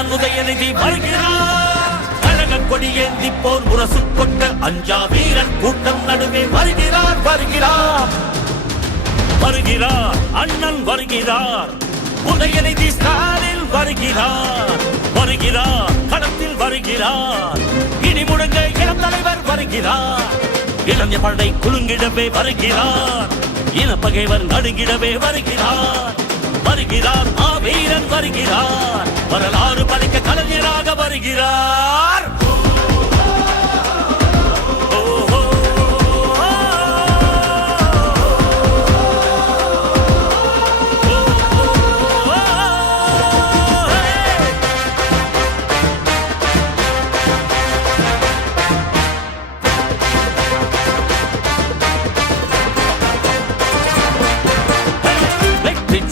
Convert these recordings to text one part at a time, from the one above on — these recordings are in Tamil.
அண்ணன் உதயநிதி வருகிறார். கழக கொடி ஏந்தி போர் முரசு கொண்ட அஞ்சா வீரன் கூட்டம் நடுவே வருகிறார் வருகிறார் வருகிறார். அண்ணன் வருகிறார். உதயநிதி ஸ்டாலின் வருகிறார் வருகிறார். களத்தில் வருகிறார். இனி முழங்க இளம் தலைவர் வருகிறார். இளைஞர் படை குலுங்கிடவே வருகிறார். இனப்பகைவர் நடுங்கிடவே வருகிறார் வருகிறார். மாவீரன் வருகிறார். வரலாறு படைக்க கலைஞராக வருகிறார்.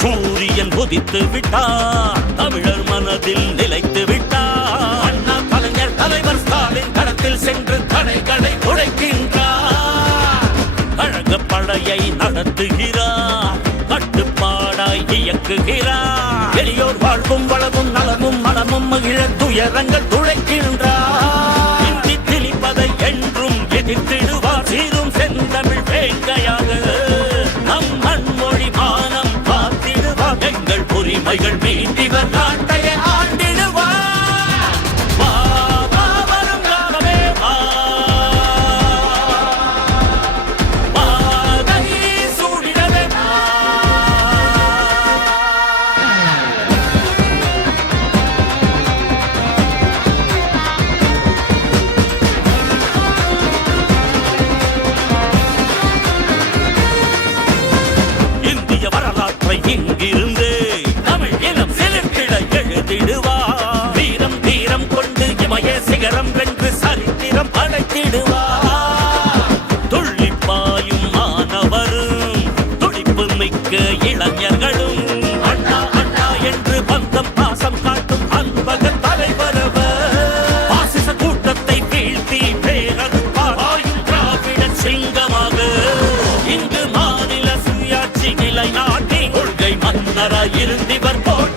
சூரியன் உதித்து விட்டார். தமிழர் மனதில் நிலைத்து விட்டார். அண்ணா கலைஞர் தலைவர் ஸ்டாலின் களத்தில் சென்று தடைகளை உடைக்கின்றார். கழக படையை நடத்துகிறார். கட்டுப்பாடாய் இயக்குகிறார். எளியோர் வாழ்வும் வளமும் நலமும் மனமும் மகிழ துயரங்கள் துடைக்கின்றார். இந்தி திணிப்பதை என்றும் எதிர்த்திடுவார். சீரும் செந்தமிழ் வேங்கையாக நம் மண்மொழி மானம் எங்கள் உரிமைகள் மீண்டிவர் நாட்டையை ஆண்டிடுவார். வரும் காலமே சூடிடவே. இந்திய வரலாற்றை இங்கிருந்து வீரம் தீரம் கொண்டு இமய சிகரம் வென்று சரித்திரம் படைத்திடுவார். துள்ளிப்பாயும் மாணவரும் துடிப்பு மிக்க இளைஞர்களும் அண்ணா அண்ணா என்று பந்தம் பாசம் காட்டும் அன்பக தலைவரவர். பாசிச கூட்டத்தை வீழ்த்தி பேரறுப்பாயும் திராவிட சிங்கமாக இங்கு மாநில சுயாட்சி நிலைநாட்டி கொள்கை மன்னராய் இருந்திவர் போல்